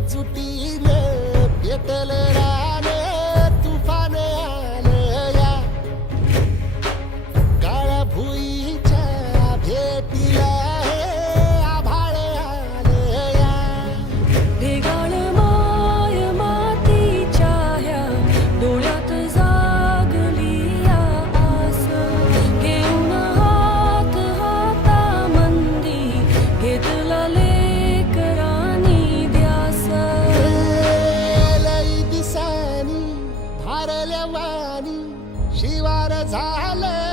एकजुटीने पेटले शिवार झालं.